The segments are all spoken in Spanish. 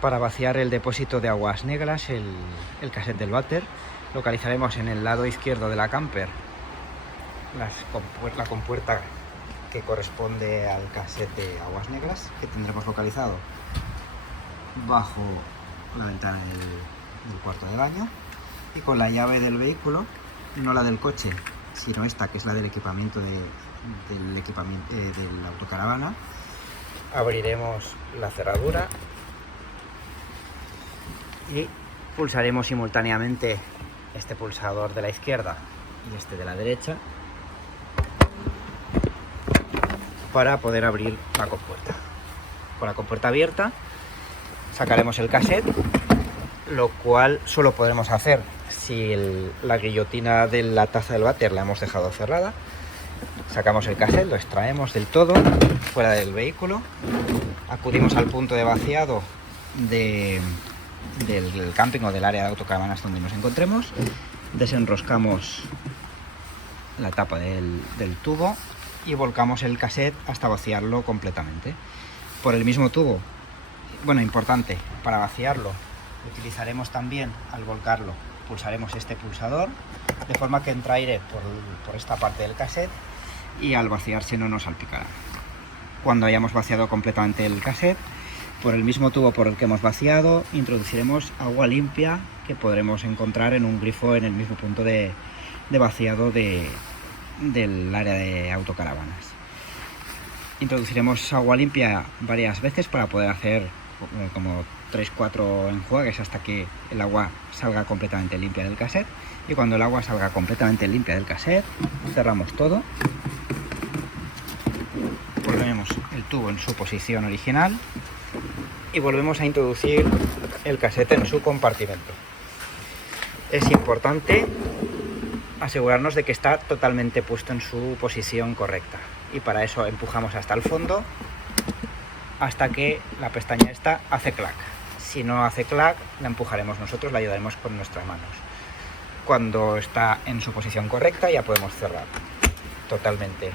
Para vaciar el depósito de aguas negras, el cassette del váter, localizaremos en el lado izquierdo de la camper la compuerta que corresponde al cassette de aguas negras, que tendremos localizado bajo la ventana del cuarto de baño, y con la llave del vehículo, no la del coche, sino esta, que es la del equipamiento de la autocaravana, abriremos la cerradura y pulsaremos simultáneamente este pulsador de la izquierda y este de la derecha para poder abrir la compuerta. Con la compuerta abierta sacaremos el cassette, lo cual solo podremos hacer si la guillotina de la taza del váter la hemos dejado cerrada. Sacamos el cassette, lo extraemos del todo fuera del vehículo, acudimos al punto de vaciado del camping o del área de autocaravanas donde nos encontremos, desenroscamos la tapa del tubo y volcamos el cassette hasta vaciarlo completamente. Por el mismo tubo, bueno, importante, para vaciarlo utilizaremos también, al volcarlo, pulsaremos este pulsador, de forma que entra aire por esta parte del cassette y al vaciarse no nos salpicará. Cuando hayamos vaciado completamente el cassette, por el mismo tubo por el que hemos vaciado, introduciremos agua limpia que podremos encontrar en un grifo en el mismo punto de vaciado del área de autocaravanas. Introduciremos agua limpia varias veces para poder hacer como 3-4 enjuagues hasta que el agua salga completamente limpia del cassette, y cuando el agua salga completamente limpia del cassette, cerramos todo, ponemos el tubo en su posición original y volvemos a introducir el cassette en su compartimento. Es importante asegurarnos de que está totalmente puesto en su posición correcta, y para eso empujamos hasta el fondo hasta que la pestaña esta hace clac. Si no hace clac, la empujaremos nosotros, la ayudaremos con nuestras manos. Cuando está en su posición correcta, ya podemos cerrar totalmente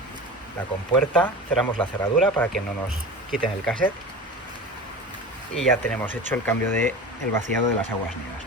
la compuerta, cerramos la cerradura para que no nos quiten el cassette, y ya tenemos hecho el cambio del vaciado de las aguas negras.